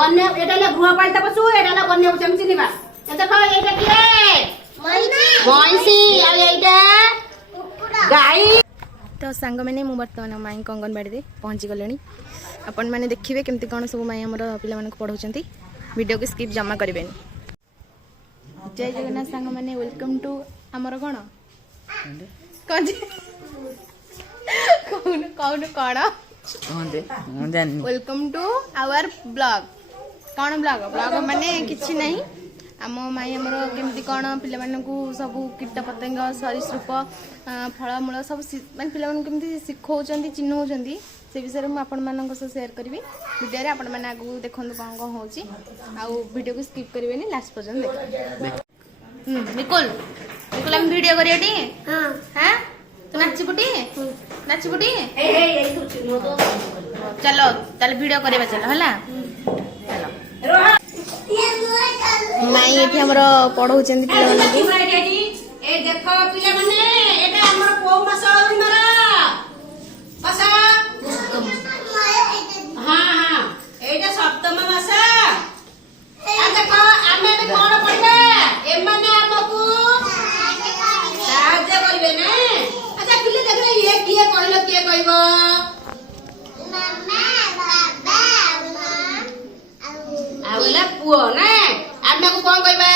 बन्ने एटाला गृहपालित पशु एटाला बन्ने पशु चिनिबा ए देखो एटा किए भैंसी आ एटा गाई। तो सांग मैंने मु बर्तमान माई अंगनवाड़ी में पहुँची गले आपण मैंने देखिए केमती कौन सब माई आमर पे पढ़ाऊँ वीडियो को स्किप जमा करें। जय जगन्नाथ सांग मैंने वेलकम टू आमर कौन कौन कौन कौन वेलकम टू आवर ब्लॉग कौन ब्लॉग ब्लॉग माने किछि नहीं आम माई आमर केमती कौन पिला सब कीट पतंग सरीसृप फलमूल सब माने पिला केमती शिखौचंती चिन्हौचंती से विषय में आपण मानक सह शेयर करी वीडियो रे आपण माने आगु देखु कौन कौन होची आउ वीडियो को स्किप करेंगे लास्ट पर्यंत देख। निकुल निकुल हम वीडियो करियटी हां हां तो नाचिपुटी नाचिपुटी चलो चल वीडियो करबा चलो हला चलो माई एठी हमरो पढौचंती पिला माने ए देखो पिला माने एटा हमर को मास मारा मास हां हां एटा सप्तम मास आ देखो आमे भी कोन पढबे ए माने हमकु साहाय्य करबे ना। अच्छा पिले देख रे ये किए कहलो किए कहबो मम्मा बाबा आवला पुओ ना आमे को कोन कहबे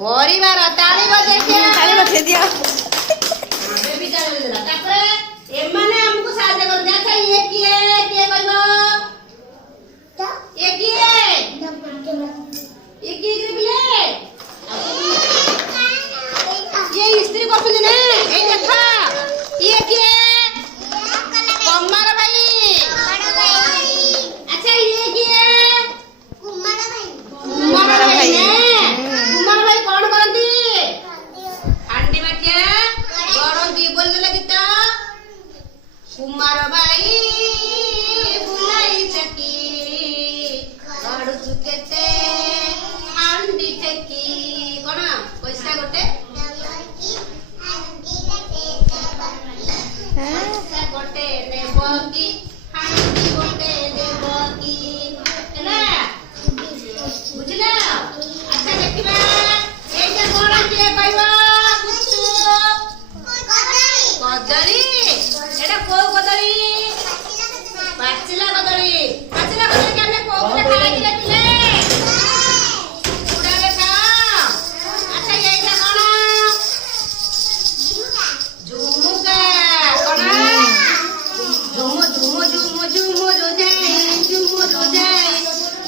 परिवार ताली बजे दिया बेबी ताली बजे तापरे ए माने हमको साहाय्य कर दे। अच्छा ये किए कहबो ये की बिले ये स्त्री करछन ना ए देखा ये किए कमर भाई बड़ भाई। अच्छा ये किए कुमार भाई ने कुमार भाई कौन करती आंटी माटिया करती बोल दे गीत कुमार भाई बुलाई चकी गड़ चुकेते आंटी ठेकी कोन पैसा गोटे पैसा गोटे नेबकी आंटी गोटे देबकी हैला बुझला। अच्छा देखिबा एटा कोन के कहबा कुछु कदली एटा को कदली पाचिला कदली के हमें को को खाई दिले उड़ा ले खा। अच्छा एटा कोन झुमुका कोन झुमु झुमु झुमु झुमु रोजाई झुमु रोजाई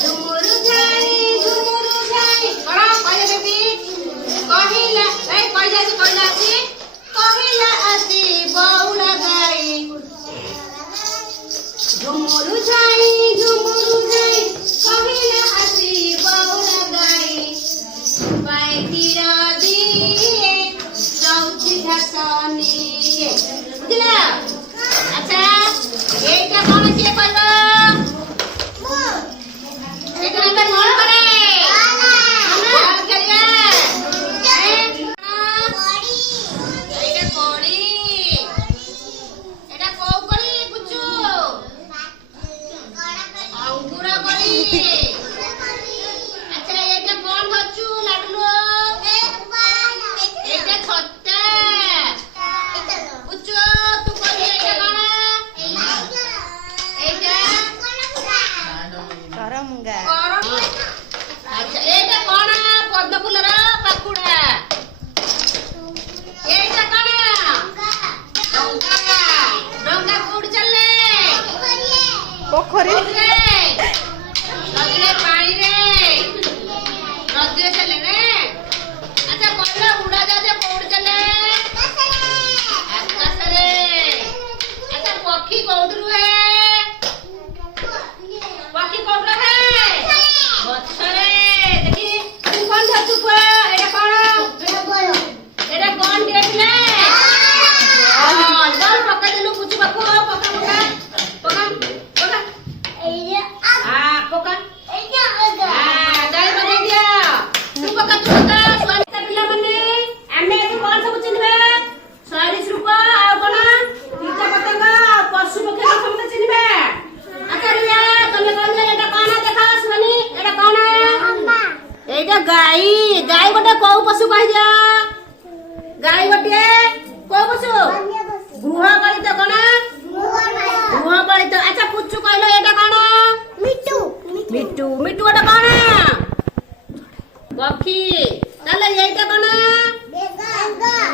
झुमु रोजाई झुमु रोजाई कोन कहले बेबी कहिला ए कहला छी कहिला आसी बौला गाई झुमुरु जाई कहिला आसी बौला गाई पाए तीरा दिए चौथी घासनी बुझला। अच्छा एटा कोन के कहलो एटा हम कोन करे हां खेलिया एटा कोड़ी एटा को कोड़ी कुछु अंगूरा कोड़ी। अच्छा एटा कोन बच्चू लाडलो एटा छत्ता कुछु तू कोड़ी एटा कोन एटा करमगा। अच्छा एटा कोन पद्म फूलर पाकुड़ा एटा कोन डंगा डंगा कोड चले पोखरी नदी पानी रे नदी चले ने। अच्छा कहला उड़ा जा कोड चले आकाश रे। अच्छा पक्षी कोड रुहे पक्षी कोड रहे गछरे देखी तू कोन धतु को एटा कोन एटा कोन के पिले हां बल पका देलु कुछ बको पका पका पका पका ए गोटे कौ पशु कह दिया गाई गोटे कौ पशु गृहपालित कौन गृहपालित अच्छा पुच्चू कहलो एटा कौन मिट्टू मिट्टू मिट्टू गोटे कौन पक्षी ताले एटा कौन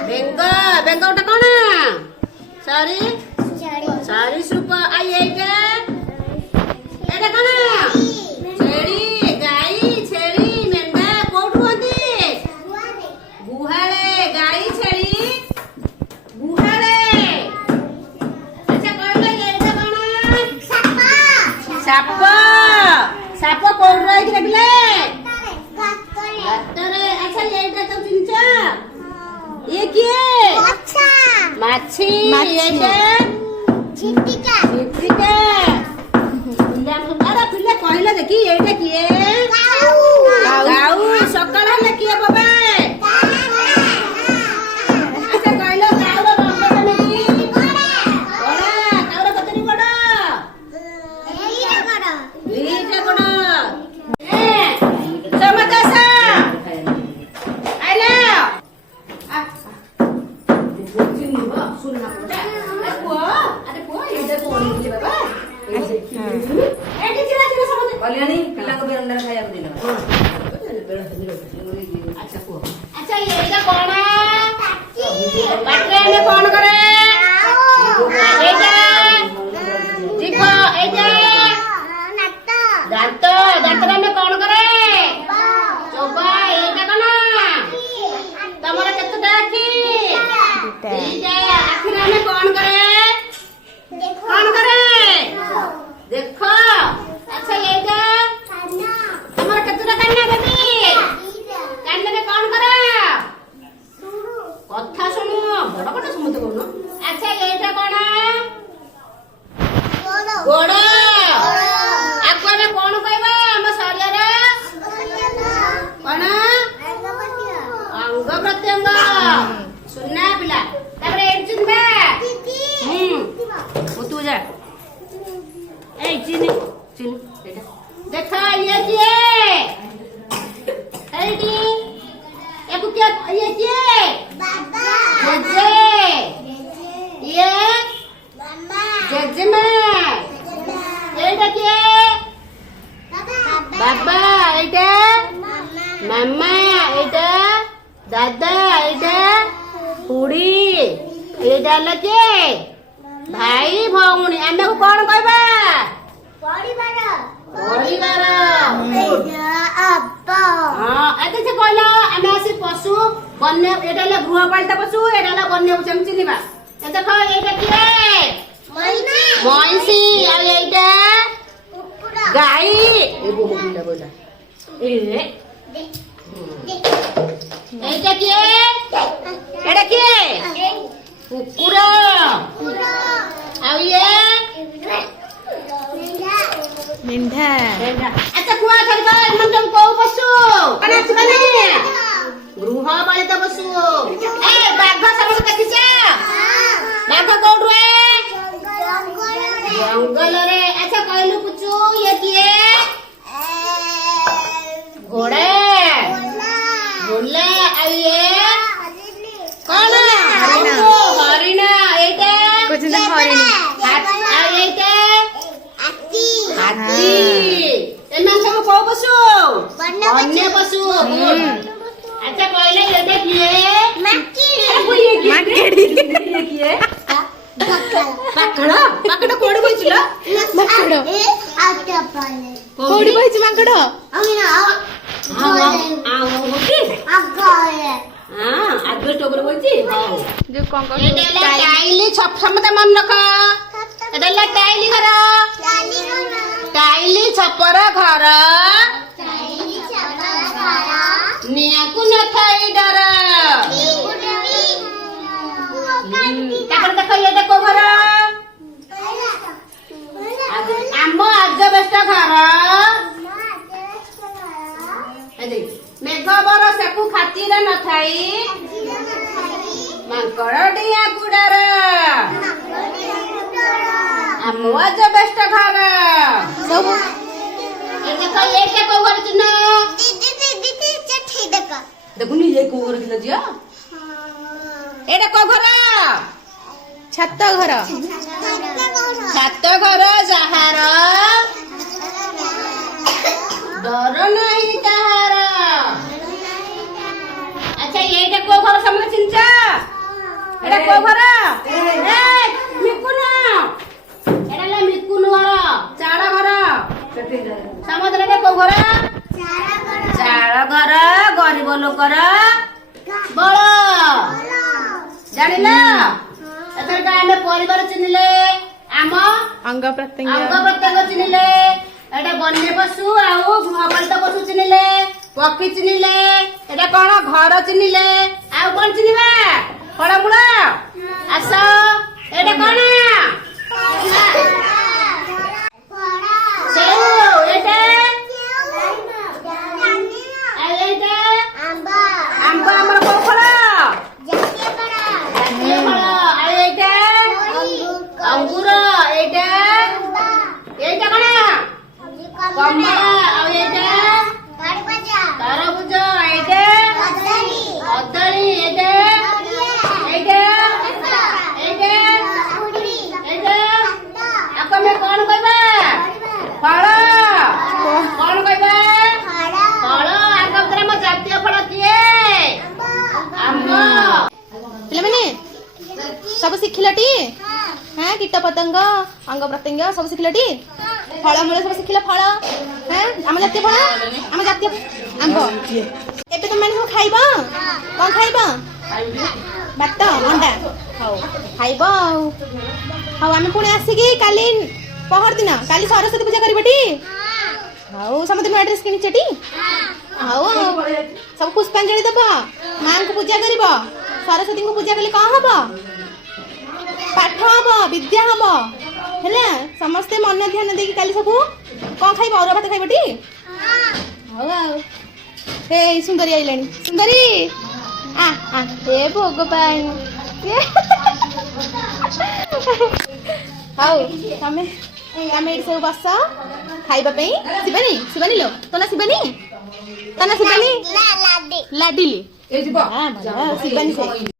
बेंग बेंग गोटे कौन सॉरी सॉरी सुप आई एटा एटा कौन छेड़ी गाई छेड़ी मेंढा कोठु होती गुहाळे गाई छेड़ी गुहाळे अच्छा कहलो एटा कौन साप साप साप कोठु रही देखले गातरे अच्छा एटा तो चिंच ये किए अच्छा माछी एटा झिटिका झिटिका अरे पिले कहले देखी एटा किए गाऊ सकाळ हले किए बाबा अच्छा कहलो गाऊर रंग केमिति बड़ा गाऊर कतनी बड़ा एटा बड़ा ए समदासा आइला सुनना पड़ा अरे को एटा कोन के बाबा एटी चिरा चिरा समझ कल्याणी पिला को बेरंडा खाया को दिला अच्छा को अच्छा एटा कोन बाटरे ने कोन करे एटा जीव एटा दांत दांतरा में कोन करे चोबा एटा कोन तमरा केतटा आखी दीटा आखिरा में कोन करे कोन करे देखो अच्छा एटा तमरा केतटा कान्ना बेबी कान्ना में कोन करे कथा सुनु बड़ बड़ सुमते कोन अच्छा एटा कोन गोड़ आको में कोन कहबा हम शरीर कोन अंग प्रत्यंग सुनना पिला तापर एट चिनबा ओ तू जा ए चिन चिन बेटा देखा ये किए एटी एको क्या ये किए बाबा जेजे ये मम्मा जेजेमा एटा किए बाबा एटा मम्मा एटा दादा एटा पुड़ी एटा लके भाई भौणी आमे को कोन कहबा परिवार परिवार अब्बा हां एते से कहला आमे आसी पशु वन्य एटा ल गृहपालित पशु एटा ल वन्य पशु हम चिनिबा ए देखो एटा किए मैना मैसी आ एटा कुकुरा गाई ए बोला बोला ए एटा किए एटा किए कुकुरा आ ये मेंढा अच्छा कुआ करबा मन तुम को पशु कना छबने गृहपालित पशु ए बाघ सब देखिछ बाघ कोठु है जंगल रे अच्छा कहलु पुचू ये किए घोड़े बोले आइए कौन हरिणा एटा कुछ ना हरिणी एटा हाथी एमन सब को पशु वन्य पशु अच्छा कहले एटा किए माकेड़ी ये किए पाकड़ पाकड़ कोड बइছিল माकड़ आटा पाले कोडी बइछ माकड़ अमिना होती आगले हां आगले टोबर बइছি जो कोन एटा टाइली समते मन रख एटा टाइली घर टाइली छपर घर निया को न थाई डर तापर देखो ये देखो घर आम आजबेस्ट घर मेघ बरसाकू खातिर न थाई मांकड़ डिया गुड़ार आम आजबेस्ट घर सब ये देखो ये क्या को घर चिन्ह देखो नहीं କୋଉ ଘର ଥିଲା ଝିଅ? ଏଇଟା କୋଉ ଘର? ଛାତ ଘର। ଛାତ ଘର ଯାହାର ଡର ନାହିଁ କାହାର। ଆଚ୍ଛା ଏଇଟା କୋଉ ଘର ସମସ୍ତେ ଚିହ୍ନିଛ? ଏଇଟା କୋଉ ଘର? ମିକୁନ। ଏଇଟା ହେଲା ମିକୁନ ଘର, ଚାଳ ଘର। ସମୁଦ୍ରରେ କୋଉ ଘର? ଚାଳ ଘର, ଗରିବ ଲୋକର ବଳ। ଜାଣିଲ? ଏଥରକ ଆମେ ପରିବାର ଚିହ୍ନିଲେ, ଆମ ଅଙ୍ଗ ପ୍ରତ୍ୟଙ୍ଗ ଅଙ୍ଗ ପ୍ରତ୍ୟଙ୍ଗ ଚିହ୍ନିଲେ, ଏଟା ବନ୍ୟ ପଶୁ ଆଉ ଗୃହପାଳିତ ପଶୁ ଚିହ୍ନିଲେ, ପକ୍ଷୀ ଚିହ୍ନିଲେ, ଏଟା କଣ ଘର ଚିହ୍ନିଲେ, ଆଉ କଣ ଚିହ୍ନିବା? ଫଳମୂଳ। ଆସ ଏଟା କଣ? ସେଉ। ଏଟା ଆଉ ଏଇଟା ଆମ୍ବ। ଆମର କୋଉ ଫଳ? ଜାତୀୟ ଫଳ। ଆଉ ଏଇଟା ଅଙ୍ଗୁର। ଏଇଟା କଣ? କମଳା। ଆଉ ଏଇଟା ତରଭୁଜ। ଏଇଟା କଦଳୀ। ଏଇଟା ଆକୁ ଆମେ କଣ କହିବା? ଫଳ। କଣ କହିବା? ଫଳ। ଆଗ ଭିତରେ ଆମ ଜାତୀୟ ଫଳ କିଏ? ଆମ୍ବ। ପିଲାମାନେ ସବୁ ଶିଖିଲଟି? হ্যাঁ কীট পতঙ্গ অঙ্গ প্রত্যঙ্গ সব শিখিলটি? ফলমূল সব শিখিল? ফল হ্যাঁ ଆମ ଜାତୀୟ ଫଳ, ଆମ ଜାତୀୟ ଆମ୍ବ। ଏବେ ତମେ ସବୁ ଖାଇବ? କଣ ଖାଇବ? ଭାତ ଅଣ୍ଡା। ହଉ ଖାଇବ ଆଉ। ହଉ ଆମେ ପୁଣି ଆସିକି କାଲି ପହରଦିନ କାଲି ସରସ୍ୱତୀ ପୂଜା କରିବଟି? ହଉ ସମସ୍ତେ ନୂଆ ଡ୍ରେସ୍ କିଣିଛଟି? ହଉ ଆଉ ସବୁ ପୁଷ୍ପାଞ୍ଜଳି ଦବ, ମାଙ୍କୁ ପୂଜା କରିବ। ସରସ୍ୱତୀଙ୍କୁ ପୂଜା କଲେ କଣ ହବ? ପାଠ ହବ, ବିଦ୍ୟା ହବ। ହେଲା ସମସ୍ତେ ମନ ଧ୍ୟାନ ଦେଇକି କାଲି ସବୁ କଣ ଖାଇବ? ଅରୁଆ ଭାତ ଖାଇବଟି? ହଉ ଆଉ। ହେ ସୁନ୍ଦରୀ ଆଇଲାଣି। ସୁନ୍ଦରୀ ଏ ଭଗବାନ। ହଉ ତମେ ଏଇଠି ସବୁ ବସ ଖାଇବା ପାଇଁ। ଶିବାନୀ ଲୋ ତୋ ନା ଶିବାନୀ? ତା ନା ଶିବାନୀ? ଲାଡିଲି। ଏଇ ଯିବ। ଶିବାନୀ।